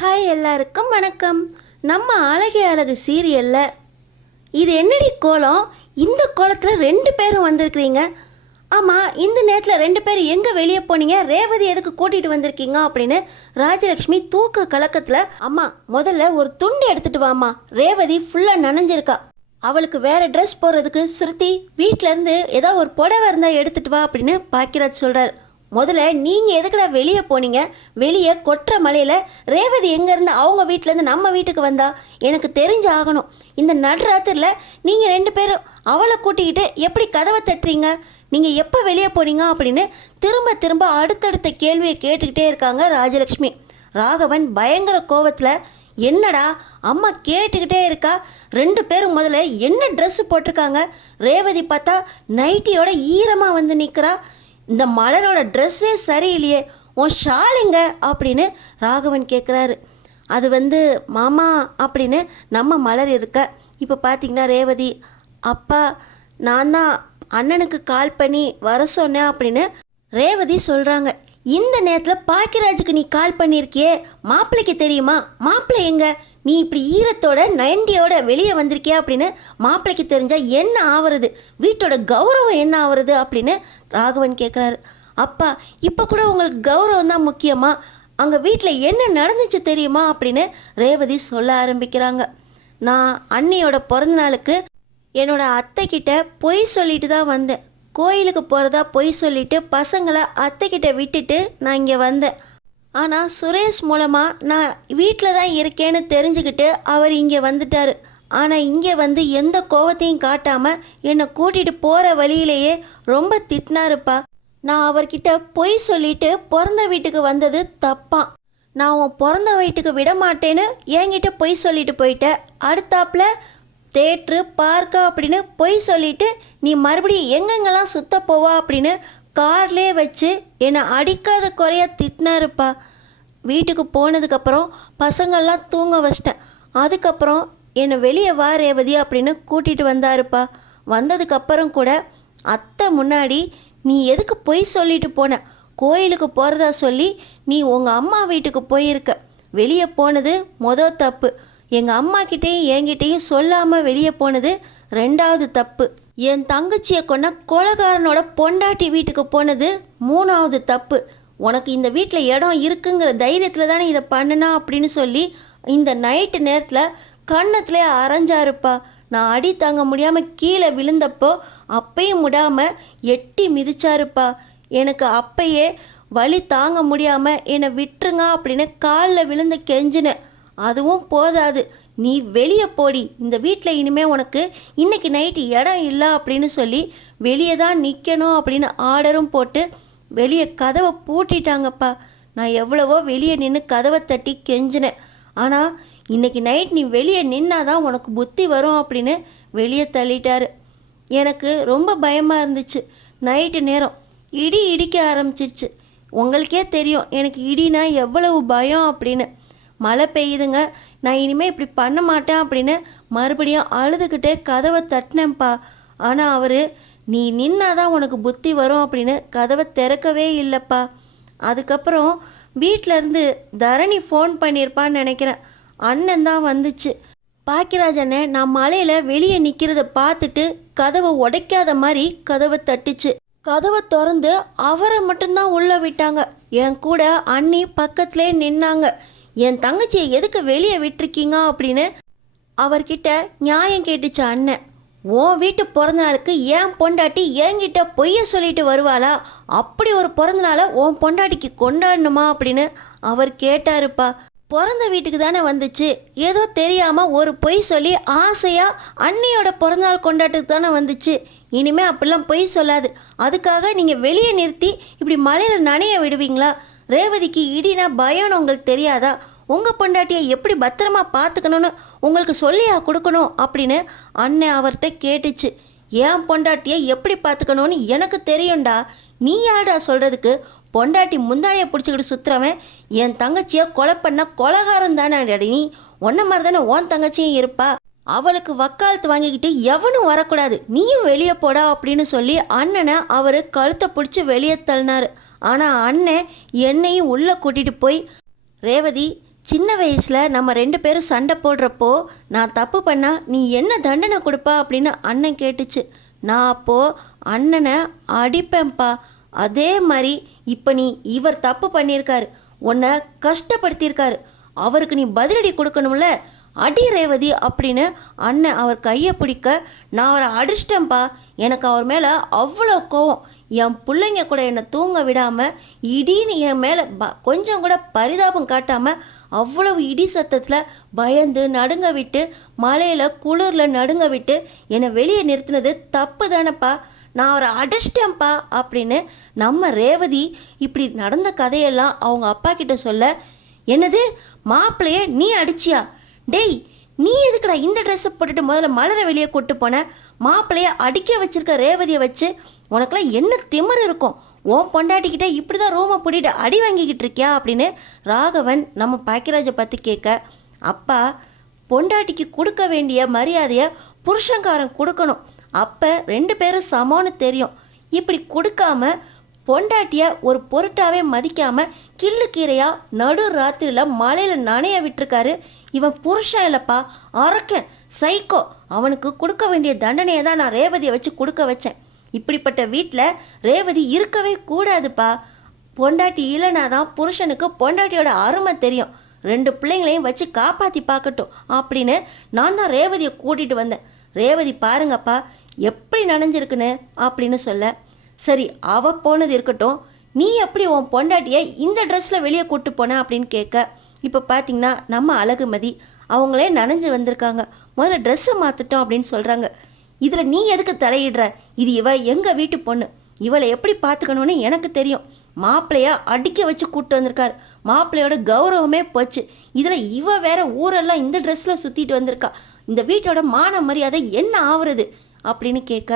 Hi எல்லாருக்கும் வணக்கம். நம்ம அழகே அழகு சீரியல்ல இது என்னடி கோலம்? இந்த கோலத்தில் 2 பேரும் வந்திருக்கிறீங்க. ஆமாம், இந்த நேரத்தில் 2 பேரும் எங்கே வெளியே போனீங்க? ரேவதி எதுக்கு கூட்டிகிட்டு வந்திருக்கீங்க அப்படின்னு ராஜலக்ஷ்மி தூக்க கலக்கத்தில், அம்மா முதல்ல ஒரு துண்டு எடுத்துகிட்டு வாம்மா, ரேவதி ஃபுல்லாக நனைஞ்சிருக்கா, அவளுக்கு வேறு ட்ரெஸ் போடுறதுக்கு ஸ்ருதி வீட்டிலேருந்து ஏதாவது ஒரு புடவை இருந்தால் எடுத்துகிட்டு வா அப்படின்னு பாக்கியராஜ் சொல்கிறார். முதல்ல நீங்கள் எதுக்குடா வெளியே போனீங்க? வெளியே கொட்டுற மலையில் ரேவதி எங்கேருந்து அவங்க வீட்டிலேருந்து நம்ம வீட்டுக்கு வந்தா? எனக்கு தெரிஞ்சு ஆகணும். இந்த நடுராத்திரில் நீங்கள் 2 பேரும் அவளை கூட்டிக்கிட்டு எப்படி கதவை தட்டுறீங்க? நீங்கள் எப்போ வெளியே போனீங்க அப்படின்னு திரும்ப திரும்ப அடுத்தடுத்த கேள்வியை கேட்டுக்கிட்டே இருக்காங்க ராஜலக்ஷ்மி. ராகவன் பயங்கர கோவத்தில், என்னடா அம்மா கேட்டுக்கிட்டே இருக்கா, 2 பேரும் முதல்ல என்ன ட்ரெஸ்ஸு போட்டிருக்காங்க? ரேவதி பார்த்தா நைட்டியோட ஈரமாக வந்து நிற்கிறா, இந்த மலரோட ட்ரெஸ்ஸே சரியில்லையே, உன் ஷாலிங்க அப்படின்னு ராகவன் கேட்குறாரு. அது மாமா அப்படின்னு நம்ம மலர் இருக்க. இப்போ பார்த்தீங்கன்னா ரேவதி, அப்பா நான் தான் அண்ணனுக்கு கால் பண்ணி வர சொன்னேன் அப்படின்னு ரேவதி சொல்கிறாங்க. இந்த நேரத்தில் பாக்கியராஜுக்கு நீ கால் பண்ணியிருக்கியே, மாப்பிள்ளைக்கு தெரியுமா? மாப்பிள்ளை எங்க? நீ இப்படி ஈரத்தோட நயண்டியோட வெளியே வந்திருக்கியா அப்படின்னு மாப்பிள்ளைக்கு தெரிஞ்சால் என்ன ஆவறது? வீட்டோட கௌரவம் என்ன ஆவறது அப்படின்னு ராகவன் கேட்குறாரு. அப்பா இப்போ கூட உங்களுக்கு கௌரவம் தான் முக்கியமா? அங்கே வீட்டில் என்ன நடந்துச்சு தெரியுமா அப்படின்னு ரேவதி சொல்ல ஆரம்பிக்கிறாங்க. நான் அண்ணியோட பிறந்த நாளுக்கு என்னோட அத்தைக்கிட்ட பொய் சொல்லிட்டு தான் வந்தேன். கோயிலுக்கு போகிறதா பொய் சொல்லிட்டு பசங்களை அத்தைக்கிட்ட விட்டுட்டு நான் இங்கே வந்தேன். ஆனால் சுரேஷ் மூலமாக நான் வீட்டில் தான் இருக்கேன்னு தெரிஞ்சுக்கிட்டு அவர் இங்கே வந்துட்டார். ஆனால் இங்கே வந்து எந்த கோவத்தையும் காட்டாமல் என்னை கூட்டிகிட்டு போகிற வழியிலேயே ரொம்ப திட்டினாருப்பா. நான் அவர்கிட்ட பொய் சொல்லிட்டு பிறந்த வீட்டுக்கு வந்தது தப்பான். நான் உன் பிறந்த வீட்டுக்கு விட மாட்டேன்னு என்கிட்ட பொய் சொல்லிட்டு போயிட்டேன். அடுத்தாப்புல தேட்ரு பார்க்க அப்படின்னு பொய் சொல்லிட்டு நீ மறுபடியும் எங்கெங்கெல்லாம் சுத்த போவா அப்படின்னு கார்லேயே வச்சு என்னை அடிக்காத குறைய திட்டினாருப்பா. வீட்டுக்கு போனதுக்கப்புறம் பசங்கள்லாம் தூங்க வச்சிட்டேன். அதுக்கப்புறம் என்னை வெளியே வா ரேவதி அப்படின்னு கூட்டிகிட்டு வந்தாருப்பா. வந்ததுக்கப்புறம் கூட அத்தை முன்னாடி நீ எதுக்கு பொய் சொல்லிட்டு போன? கோயிலுக்கு போகிறதா சொல்லி நீ உங்கள் அம்மா வீட்டுக்கு போயிருக்க. வெளியே போனது மொதல் தப்பு. எங்கள் அம்மாக்கிட்டேயும் என்கிட்டையும் சொல்லாமல் வெளியே போனது 2வது தப்பு. என் தங்கச்சியை கொண்ட கொலைகாரனோட பொண்டாட்டி வீட்டுக்கு போனது 3வது தப்பு. உனக்கு இந்த வீட்டில் இடம் இருக்குங்கிற தைரியத்தில் தானே இதை பண்ணுனா அப்படின்னு சொல்லி இந்த நைட்டு நேரத்தில் கன்னத்திலே அரைஞ்சாருப்பா. நான் அடி தாங்க முடியாமல் கீழே விழுந்தப்போ அப்பையும் விடாமல் எட்டி மிதிச்சாருப்பா. எனக்கு அப்பையே வலி தாங்க முடியாமல் என்னை விட்டுருங்க அப்படின்னு காலில் விழுந்து கெஞ்சினேன். அதுவும் போதாது, நீ வெளியே போடி, இந்த வீட்டில் இனிமேல் உனக்கு இன்றைக்கி நைட்டு இடம் இல்லை அப்படின்னு சொல்லி வெளியே தான் நிற்கணும் அப்படின்னு ஆர்டரும் போட்டு வெளியே கதவை பூட்டிட்டாங்கப்பா. நான் எவ்வளவோ வெளியே நின்று கதவை தட்டி கெஞ்சினேன். ஆனால் இன்றைக்கி நைட் நீ வெளியே நின்னாதான் உனக்கு புத்தி வரும் அப்படின்னு வெளியே தள்ளிட்டாரு. எனக்கு ரொம்ப பயமாக இருந்துச்சு. நைட்டு நேரம் இடி இடிக்க ஆரம்பிச்சிருச்சு. உங்களுக்கே தெரியும் எனக்கு இடினா எவ்வளவு பயம் அப்படின்னு. மழை பெய்யுதுங்க, நான் இனிமேல் இப்படி பண்ண மாட்டேன் அப்படின்னு மறுபடியும் அழுதுகிட்டே கதவை தட்டினேன்ப்பா. ஆனால் அவர் நீ நின்னாதான் உனக்கு புத்தி வரும் அப்படின்னு கதவை திறக்கவே இல்லைப்பா. அதுக்கப்புறம் வீட்டிலேருந்து தரணி ஃபோன் பண்ணியிருப்பான்னு நினைக்கிறேன். அண்ணன் தான் வந்துச்சு. பாக்கியராஜ் அண்ணன் நான் மலையில் வெளியே நிற்கிறத பார்த்துட்டு கதவை உடைக்காத மாதிரி கதவை தட்டுச்சு. கதவை திறந்து அவரை மட்டும்தான் உள்ளே விட்டாங்க. என் கூட அண்ணி பக்கத்துலேயே நின்னாங்க. என் தங்கச்சியை எதுக்கு வெளியே விட்டுருக்கீங்க அப்படின்னு அவர்கிட்ட நியாயம் கேட்டுச்சு அண்ணன். உன் வீட்டு பிறந்த நாளுக்கு ஏன் பொண்டாட்டி என்கிட்ட பொய்ய சொல்லிட்டு வருவாளா? அப்படி ஒரு பிறந்த நாளை உன் பொண்டாட்டிக்கு கொண்டாடணுமா அப்படின்னு அவர் கேட்டாருப்பா. பிறந்த வீட்டுக்கு தானே வந்துச்சு, ஏதோ தெரியாமல் ஒரு பொய் சொல்லி ஆசையாக அண்ணியோட பிறந்தநாள் கொண்டாட்டத்துக்கு தானே வந்துச்சு. இனிமேல் அப்படிலாம் பொய் சொல்லாது. அதுக்காக நீங்கள் வெளியே நிறுத்தி இப்படி மலையில் நனைய விடுவீங்களா? ரேவதிக்கு இடினா பயம்னு உங்களுக்கு தெரியாதா? உங்கள் பொண்டாட்டியை எப்படி பத்திரமா பார்த்துக்கணுன்னு உங்களுக்கு சொல்லியா கொடுக்கணும் அப்படின்னு அண்ணன் அவர்கிட்ட கேட்டுச்சு. ஏன் பொண்டாட்டியை எப்படி பார்த்துக்கணுன்னு எனக்கு தெரியும்டா, நீ யாருடா சொல்கிறதுக்கு? பொண்டாட்டி முந்தானியை பிடிச்சிக்கிட்டு சுற்றுறவன் என் தங்கச்சியை கொலை பண்ண கொலைகாரம் தானே நீ. ஒன்றை மாதிரி தானே உன் தங்கச்சியும் இருப்பா. அவளுக்கு வக்காலத்து வாங்கிக்கிட்டு எவனும் வரக்கூடாது, நீயும் வெளியே போடா அப்படின்னு சொல்லி அண்ணனை அவர் கழுத்தை பிடிச்சி வெளியே தள்ளினார். ஆனால் அண்ணன் என்னையும் உள்ளே கூட்டிகிட்டு போய், ரேவதி சின்ன வயசில் நம்ம ரெண்டு பேரும் சண்டை போடுறப்போ நான் தப்பு பண்ணா நீ என்ன தண்டனை கொடுப்பா அப்படின்னு அண்ணன் கேட்டுச்சு. நான் அப்போது அண்ணனை அடிப்பேன்ப்பா. அதே மாதிரி இப்போ நீ இவர் தப்பு பண்ணியிருக்காரு, உன்னை கஷ்டப்படுத்தியிருக்காரு, அவருக்கு நீ பதிலடி கொடுக்கணும்ல, அடி ரேவதி அப்படின்னு அண்ணன் அவர் கையை பிடிக்க நான் அவரை அடிச்சிட்டேன்ப்பா. எனக்கு அவர் மேலே அவ்வளோ கோவம். என் பிள்ளைங்க கூட என்னை தூங்க விடாமல் இடின்னு என் மேலே கொஞ்சம் கூட பரிதாபம் காட்டாமல் அவ்வளவு இடி சத்தத்தில் பயந்து நடுங்க விட்டு மழையில் குளிரில் நடுங்க விட்டு என்னை வெளியே நிறுத்தினது தப்பு தானேப்பா. நான் அவரை அடிச்சிட்டேன்ப்பா அப்படின்னு நம்ம ரேவதி இப்படி நடந்த கதையெல்லாம் அவங்க அப்பா கிட்ட சொல்ல, என்னது மாப்பிள்ளைய நீ அடிச்சியா? டேய், நீ எதுக்குடா இந்த ட்ரெஸ்ஸை போட்டுட்டு முதல்ல மலரை வெளியே கூட்டு போன? மாப்பிள்ளைய அடிக்க வச்சிருக்க ரேவதியை வச்சு உனக்குலாம் என்ன திமிரு இருக்கும்? உன் பொண்டாட்டிக்கிட்ட இப்படி தான் ரூமை பூட்டிட்டு அடி வாங்கிக்கிட்டு இருக்கியா அப்படின்னு ராகவன் நம்ம பாக்கியராஜை பற்றி கேட்க, அப்பா பொண்டாட்டிக்கு கொடுக்க வேண்டிய மரியாதையை புருஷங்காரன் கொடுக்கணும், அப்போ ரெண்டு பேரும் சமம்னு தெரியும். இப்படி கொடுக்காம பொண்டாட்டியை ஒரு பொருட்டாவே மதிக்காமல் கிள்ளு கீரையாக நடு ராத்திரியில் மலையில் நனைய விட்டுருக்காரு. இவன் புருஷன் இல்லைப்பா, அரக்க சைக்கோ. அவனுக்கு கொடுக்க வேண்டிய தண்டனையை தான் நான் ரேவதியை வச்சு கொடுக்க வச்சேன். இப்படிப்பட்ட வீட்டில் ரேவதி இருக்கவே கூடாதுப்பா. பொண்டாட்டி இல்லைனா தான் புருஷனுக்கு பொண்டாட்டியோட அருமை தெரியும். ரெண்டு பிள்ளைங்களையும் வச்சு காப்பாற்றி பார்க்கட்டும் அப்படின்னு நான் தான் ரேவதியை கூட்டிகிட்டு வந்தேன். ரேவதி பாருங்கப்பா எப்படி நனைஞ்சிருக்குன்னு அப்படின்னு சொல்ல, சரி அவ போனது இருக்கட்டும், நீ எப்படி உன் பொண்டாட்டியை இந்த ட்ரெஸ்ஸில் வெளியே கூட்டு போன அப்படின்னு கேட்க, இப்போ பார்த்தீங்கன்னா நம்ம அழகுமதி அவங்களே நனைஞ்சு வந்திருக்காங்க. முதல்ல ட்ரெஸ்ஸை மாற்றிட்டோம் அப்படின்னு சொல்கிறாங்க. இதில் நீ எதுக்கு தலையிடுற? இது இவ எங்கள் வீட்டு பொண்ணு, இவளை எப்படி பார்த்துக்கணும்னு எனக்கு தெரியும். மாப்பிள்ளையா அடிக்க வச்சு கூப்பிட்டு வந்திருக்காரு, மாப்பிள்ளையோட கௌரவமே போச்சு. இதில் இவ வேற ஊரெல்லாம் இந்த ட்ரெஸ்ஸில் சுற்றிட்டு வந்திருக்கா, இந்த வீட்டோட மான மரியாதை என்ன ஆகுறது அப்படின்னு கேட்க,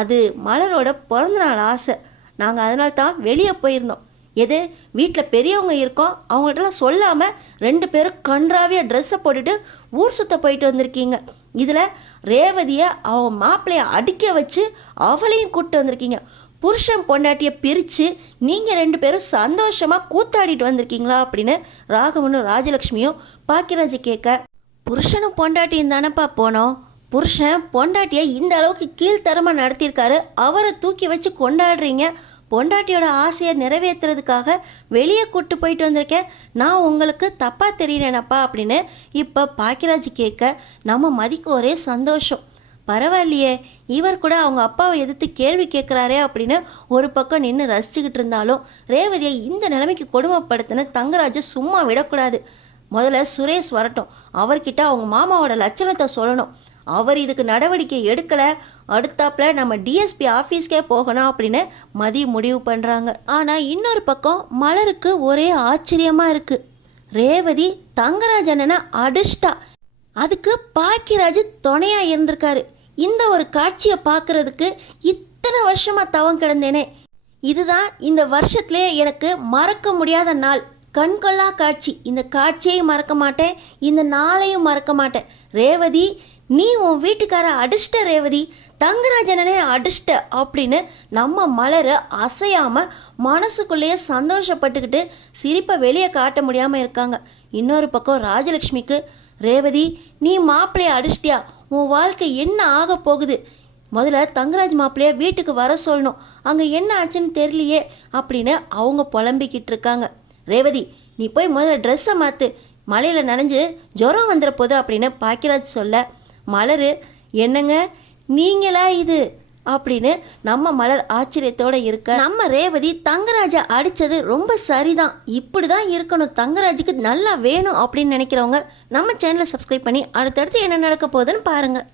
அது மலரோட பிறந்தநாள் ஆசை, நாங்கள் அதனால தான் வெளியே போயிருந்தோம். எது வீட்டில் பெரியவங்க இருக்கோம், அவங்கள்ட்டலாம் சொல்லாமல் ரெண்டு பேரும் கன்றாவிய ட்ரெஸ்ஸை போட்டுட்டு ஊர் சுற்ற போயிட்டு வந்திருக்கீங்க. இதில் ரேவதியை அவன் மாப்பிள்ளையை அடிக்க வச்சு அவளையும் கூப்பிட்டு வந்திருக்கீங்க. புருஷன் பொண்டாட்டியை பிரித்து நீங்கள் ரெண்டு பேரும் சந்தோஷமாக கூத்தாடிட்டு வந்திருக்கீங்களா அப்படின்னு ராகவனும் ராஜலக்ஷ்மியும் பாக்கியராஜ் கேட்க, புருஷனும் பொண்டாட்டியும் தானப்பா போனோம், புருஷன் பொண்டாட்டியை இந்த அளவுக்கு கீழ்த்தரமாக நடத்தியிருக்காரு, அவரை தூக்கி வச்சு கொண்டாடுறீங்க. பொண்டாட்டியோட ஆசையை நிறைவேற்றுறதுக்காக வெளியே கூட்டு போயிட்டு வந்திருக்கேன், நான் உங்களுக்கு தப்பாக தெரியலேனப்பா அப்படின்னு இப்போ பாக்கியராஜ் கேட்க நம்ம மதிக்கு ஒரே சந்தோஷம். பரவாயில்லையே, இவர் கூட அவங்க அப்பாவை எதிர்த்து கேள்வி கேட்குறாரே அப்படின்னு ஒரு பக்கம் நின்று ரசிச்சுக்கிட்டு இருந்தாலும் ரேவதியை இந்த நிலைமைக்கு கொடுமைப்படுத்தின தங்கராஜை சும்மா விடக்கூடாது. முதல்ல சுரேஷ் வரட்டும், அவர்கிட்ட அவங்க மாமாவோட லட்சணத்தை சொல்லணும். அவர் இதுக்கு நடவடிக்கை எடுக்கலை, அடுத்தாப்புல நம்ம டிஎஸ்பி ஆஃபீஸ்க்கே போகணும் அப்படின்னு மதி முடிவு பண்ணுறாங்க. ஆனால் இன்னொரு பக்கம் மலருக்கு ஒரே ஆச்சரியமாக இருக்குது. ரேவதி தங்கராஜ் அண்ணனை அடிச்சிட்டா, அதுக்கு பாக்கியராஜ் துணையாக இருந்திருக்காரு. இந்த ஒரு காட்சியை பார்க்குறதுக்கு இத்தனை வருஷமாக தவம் கிடந்தேனே, இதுதான் இந்த வருஷத்துலேயே எனக்கு மறக்க முடியாத நாள், கண்கொள்ளா காட்சி. இந்த காட்சியை மறக்க மாட்டேன், இந்த நாளையும் மறக்க மாட்டேன். ரேவதி, நீ உன் வீட்டுக்கார அடிச்சிட்ட ரேவதி, தங்கராஜனே அடிச்சிட்ட அப்படின்னு நம்ம மலரை அசையாமல் மனசுக்குள்ளேயே சந்தோஷப்பட்டுக்கிட்டு சிரிப்பை வெளியே காட்ட முடியாமல் இருக்காங்க. இன்னொரு பக்கம் ராஜலக்ஷ்மிக்கு, ரேவதி நீ மாப்பிள்ளையை அடிச்சிட்டியா, உன் வாழ்க்கை என்ன ஆக போகுது, முதல்ல தங்கராஜ் மாப்பிள்ளைய வீட்டுக்கு வர சொல்லணும், அங்கே என்ன ஆச்சுன்னு தெரியலையே அப்படின்னு அவங்க புலம்பிக்கிட்டு இருக்காங்க. ரேவதி நீ போய் முதல்ல ட்ரெஸ்ஸை மாற்று, மலையில் நனைஞ்சு ஜுரம் வந்துட போகுது அப்படின்னு பாக்கியராஜ் சொல்ல, மலர் என்னங்க நீங்களா இது அப்படின்னு நம்ம மலர் ஆச்சரியத்தோடு இருக்க, நம்ம ரேவதி தங்கராஜை அடித்தது ரொம்ப சரிதான், இப்படி தான் இருக்கணும், தங்கராஜுக்கு நல்லா வேணும் அப்படின்னு நினைக்கிறவங்க நம்ம சேனலை சப்ஸ்கிரைப் பண்ணி அடுத்தடுத்து என்ன நடக்க போகுதுன்னு பாருங்கள்.